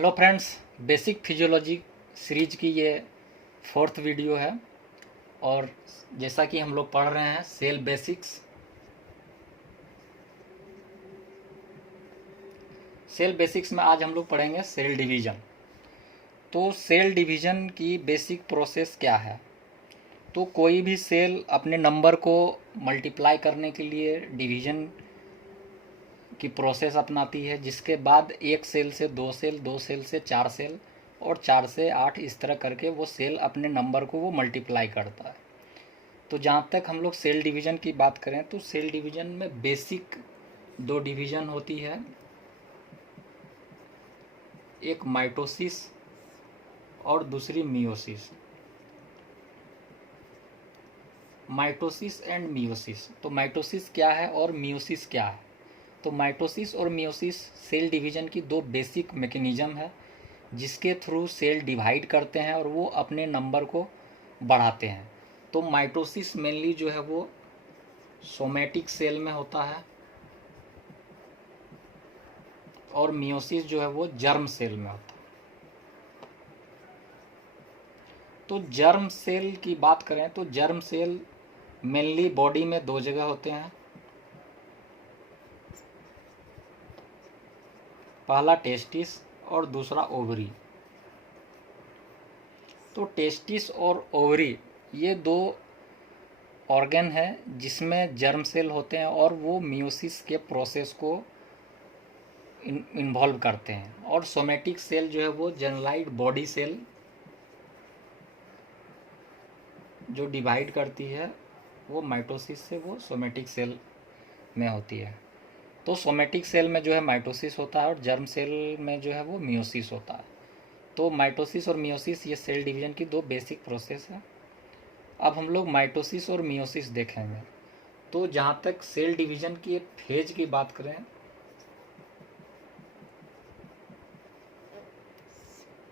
Hello friends, basic physiology series की ये fourth video है। और जैसा कि हम लोग पढ़ रहे हैं सेल बेसिक्स। सेल बेसिक्स में आज हम लोग पढ़ेंगे सेल डिवीज़न। तो सेल डिवीज़न की बेसिक प्रोसेस क्या है? तो कोई भी सेल अपने नंबर को मल्टीप्लाई करने के लिए डिवीज़न की प्रोसेस अपनाती है, जिसके बाद एक सेल से दो सेल, दो सेल से चार सेल और चार से आठ, इस तरह करके वो सेल अपने नंबर को वो मल्टीप्लाई करता है। तो जहाँ तक हम लोग सेल डिवीज़न की बात करें तो सेल डिवीज़न में बेसिक दो डिवीज़न होती है, एक माइटोसिस और दूसरी मियोसिस। Mitosis and meiosis. तो माइटोसिस क्या है और मियोसिस क्या है? तो माइटोसिस और मियोसिस सेल डिवीज़न की दो बेसिक मैकेनिज़्म है, जिसके थ्रू सेल डिवाइड करते हैं और वो अपने नंबर को बढ़ाते हैं। तो माइटोसिस मेनली जो है वो सोमैटिक सेल में होता है और मियोसिस जो है वो जर्म सेल में होता है। तो जर्म सेल की बात करें तो जर्म सेल मेनली बॉडी में दो जगह होते हैं। पहला टेस्टिस और दूसरा ओवरी। तो टेस्टिस और ओवरी ये दो ऑर्गन है जिसमें जर्म सेल होते हैं और वो मियोसिस के प्रोसेस को इन्वॉल्व करते हैं। और सोमैटिक सेल जो है वो जनरलाइज्ड बॉडी सेल जो डिवाइड करती है वो माइटोसिस से वो सोमैटिक सेल में होती है। तो सोमैटिक सेल में जो है माइटोसिस होता है और जर्म सेल में जो है वो मियोसिस होता है। तो माइटोसिस और मियोसिस ये सेल डिवीज़न की दो बेसिक प्रोसेस है। अब हम लोग माइटोसिस और मियोसिस देखेंगे। तो जहाँ तक सेल डिवीज़न की फेज की बात करें,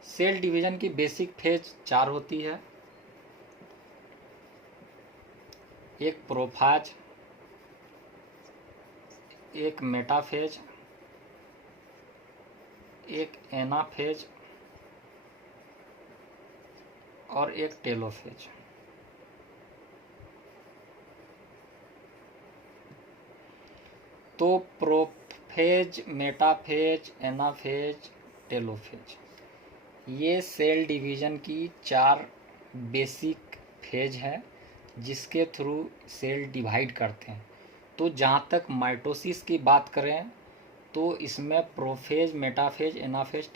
सेल डिवीज़न की बेसिक फेज चार होती है। एक प्रोफाज, एक मेटाफेज, एक एनाफेज और एक टेलोफेज। तो प्रोफेज, मेटाफेज, एनाफेज, टेलोफेज ये सेल डिवीज़न की चार बेसिक फेज है जिसके थ्रू सेल डिवाइड करते हैं। तो जहाँ तक माइटोसिस की बात करें तो इसमें प्रोफेज, मेटाफेज, एनाफेज,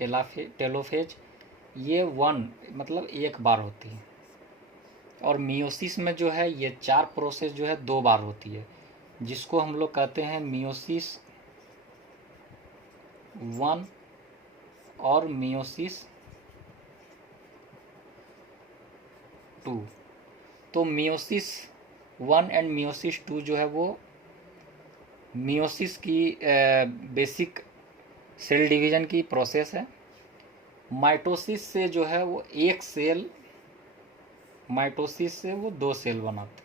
टेलोफेज ये वन मतलब एक बार होती है। और मियोसिस में जो है ये चार प्रोसेस जो है दो बार होती है, जिसको हम लोग कहते हैं मियोसिस वन और मियोसिस टू। तो meiosis one and meiosis two जो है वो मियोसिस की बेसिक सेल डिवीज़न की प्रोसेस है। माइटोसिस से जो है वो एक सेल, माइटोसिस से वो दो सेल बनाते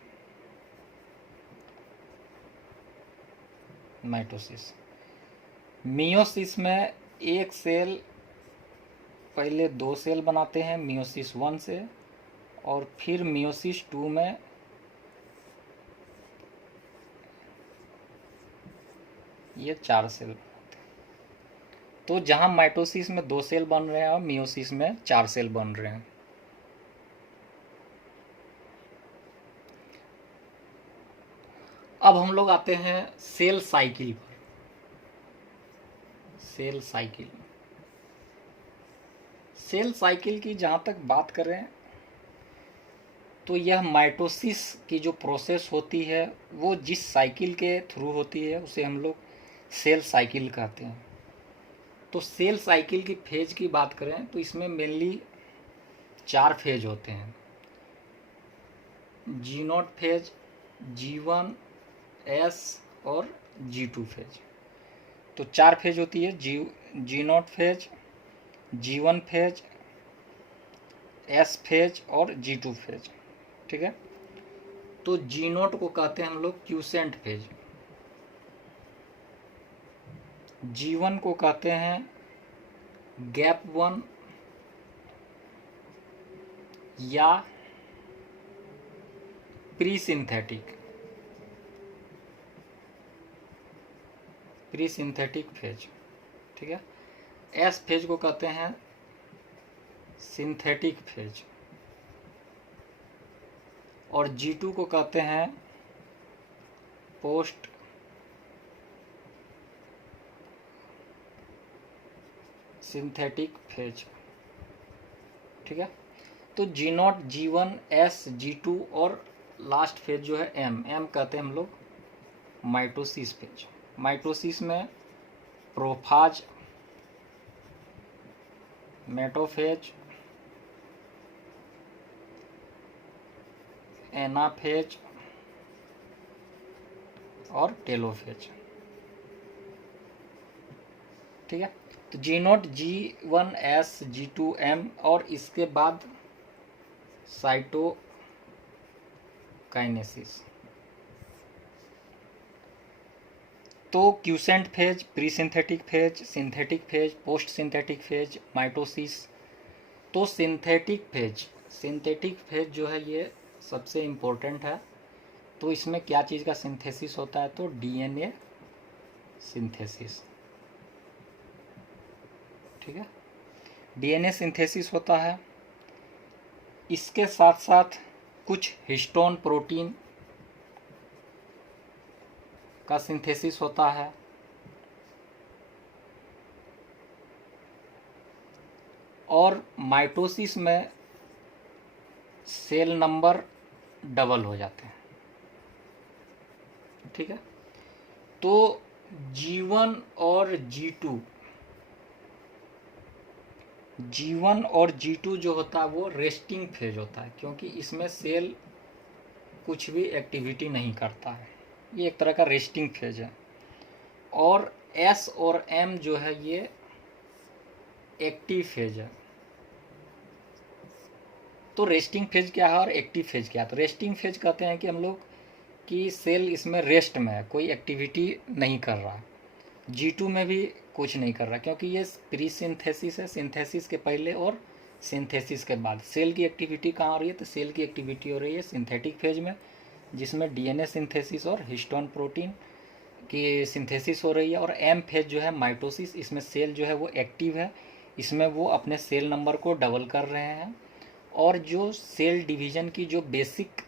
हैं माइटोसिस। मियोसिस में एक सेल पहले दो सेल बनाते हैं मियोसिस वन से, और फिर मियोसिस टू में ये चार सेल बनाते हैं। तो जहाँ माइटोसिस में दो सेल बन रहे हैं और मियोसिस में चार सेल बन रहे हैं। अब हम लोग आते हैं सेल साइकिल पर। सेल साइकिल, सेल साइकिल की जहाँ तक बात करें तो यह माइटोसिस की जो प्रोसेस होती है वो जिस साइकिल के थ्रू होती है उसे हम लोग सेल साइकिल कहते हैं। तो सेल साइकिल की फेज की बात करें तो इसमें मेनली चार फेज होते हैं। G0 फेज, G1, S और G2 फेज। तो चार फेज होती है, G0 phase, G1 phase, S phase और G2 फेज। ठीक है। तो G0 को कहते हैं हम लोग क्यूसेंट फेज, G1 को कहते हैं गैप 1 या प्री सिंथेटिक फेज, ठीक है। एस फेज को कहते हैं सिंथेटिक फेज और G2 को कहते हैं पोस्ट सिंथेटिक फेज, ठीक है। तो G0, G1, S, G2 और लास्ट फेज जो है M कहते हैं हम लोग माइटोसिस फेज। माइटोसिस में प्रोफाज, मेटोफेज, एनाफेज और टेलोफेज, ठीक है। तो G0, G1, S, G2, M और इसके बाद साइटोकाइनेसिस। तो quotient phase, pre synthetic phase, synthetic phase, post synthetic phase, mitosis. तो सिंथेटिक फेज जो है ये सबसे इम्पोर्टेंट है। तो इसमें क्या चीज़ का सिंथेसिस होता है? तो डीएनए सिंथेसिस, ठीक है। डीएनए सिंथेसिस होता है। इसके साथ साथ कुछ हिस्टोन प्रोटीन का सिंथेसिस होता है और माइटोसिस में सेल नंबर डबल हो जाते हैं, ठीक है। तो G1 और G2 जो होता है वो रेस्टिंग फेज होता है, क्योंकि इसमें सेल कुछ भी एक्टिविटी नहीं करता है। ये एक तरह का रेस्टिंग फेज है। और S और M जो है ये एक्टिव फेज है। तो रेस्टिंग फेज क्या है और एक्टिव फेज क्या है? तो रेस्टिंग फेज कहते हैं कि हम लोग कि सेल इसमें रेस्ट में है, कोई एक्टिविटी नहीं कर रहा। G2 में भी कुछ नहीं कर रहा, क्योंकि ये प्री सिंथेसिस है, सिंथेसिस के पहले और सिंथेसिस के बाद। सेल की एक्टिविटी कहाँ हो रही है? तो सेल की एक्टिविटी हो रही है सिंथेटिक फेज में, जिसमें डीएनए सिंथेसिस और हिस्टोन प्रोटीन की सिंथेसिस हो रही है। और एम फेज जो है माइटोसिस, इसमें सेल जो है वो एक्टिव है, इसमें वो अपने सेल नंबर को डबल कर रहे हैं और जो सेल डिवीज़न की जो बेसिक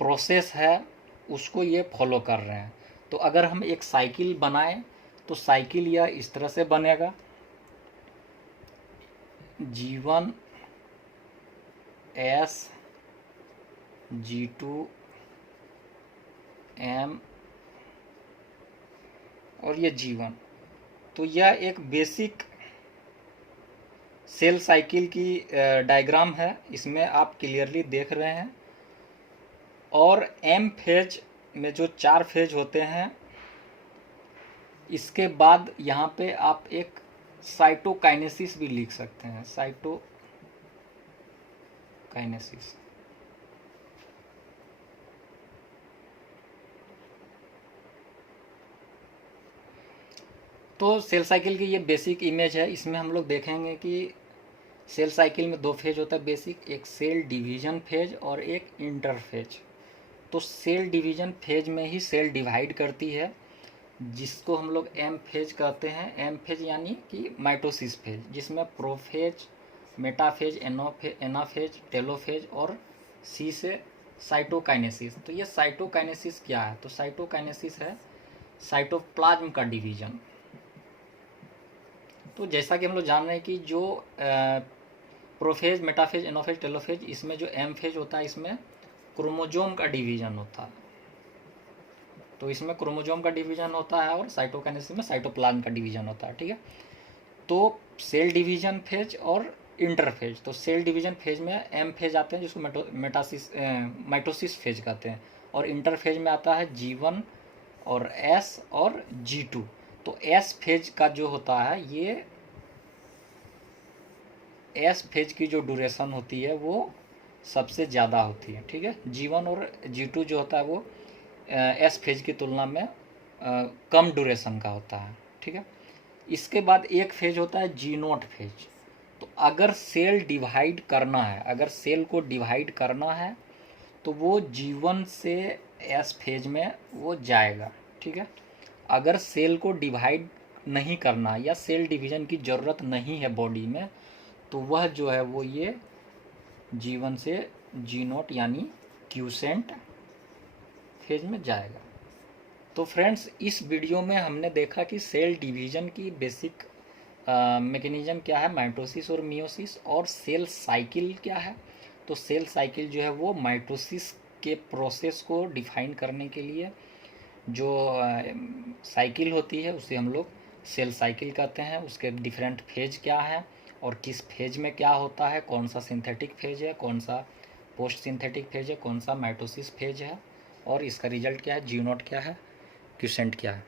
प्रोसेस है उसको ये फॉलो कर रहे हैं। तो अगर हम एक साइकिल बनाएं तो साइकिल यह इस तरह से बनेगा, G1 S, G2 M और ये G1। तो यह एक बेसिक सेल साइकिल की डायग्राम है, इसमें आप क्लियरली देख रहे हैं। और एम फेज में जो 4 फेज होते हैं, इसके बाद यहाँ पे आप एक साइटोकाइनेसिस भी लिख सकते हैं, साइटोकाइनेसिस। तो सेल साइकिल की ये बेसिक इमेज है। इसमें हम लोग देखेंगे कि सेल साइकिल में 2 फेज होता है बेसिक, एक सेल डिवीजन फेज और एक इंटरफेज। तो सेल डिवीजन फेज में ही सेल डिवाइड करती है, जिसको हम लोग एम फेज कहते हैं। एम फेज यानी कि माइटोसिस फेज, जिसमें प्रोफेज, मेटाफेज, एनाफेज, टेलोफेज और सी से साइटोकाइनेसिस। तो ये साइटोकाइनेसिस क्या है? तो साइटोकाइनेसिस है साइटोप्लाज्म का डिवीजन। तो जैसा कि हम लोग जान रहे हैं कि जो प्रोफेज, मेटाफेज, एनाफेज, टेलोफेज, इसमें जो एम फेज होता है इसमें क्रोमोजोम का डिवीजन होता है। तो इसमें क्रोमोजोम का डिवीजन होता है और साइटोकाइनेसिस में साइटोप्लाज्म का डिवीजन होता है, ठीक है। तो सेल डिवीजन फेज और इंटरफेज। तो सेल डिवीजन फेज में एम फेज आते हैं, जिसको माइटोसिस फेज कहते हैं। और इंटरफेज में आता है G1 और S और G2। तो S फेज का जो होता है, ये S फेज की जो ड्यूरेशन होती है वो सबसे ज़्यादा होती है, ठीक है। G1 और G2 जो होता है वो S फेज की तुलना में कम ड्यूरेशन का होता है, ठीक है। इसके बाद एक फेज होता है जी नोट फेज। तो अगर सेल डिवाइड करना है, अगर सेल को डिवाइड करना है तो वो G1 से एस फेज में वो जाएगा, ठीक है। अगर सेल को डिवाइड नहीं करना या सेल डिवीजन की ज़रूरत नहीं है बॉडी में, तो वह जो है वो ये G1 से जी नोट यानी क्यूसेंट फेज में जाएगा। तो फ्रेंड्स, इस वीडियो में हमने देखा कि सेल डिवीजन की बेसिक मैकेनिज्म क्या है, माइटोसिस और मियोसिस, और सेल साइकिल क्या है। तो सेल साइकिल जो है वो माइटोसिस के प्रोसेस को डिफाइन करने के लिए जो साइकिल होती है उसे हम लोग सेल साइकिल कहते हैं। उसके डिफरेंट फेज क्या है और किस फेज में क्या होता है, कौन सा सिंथेटिक फेज है, कौन सा पोस्ट सिंथेटिक फेज है, कौन सा माइटोसिस फेज है, और इसका रिजल्ट क्या है, जी नोट क्या है, क्यूसेंट क्या है।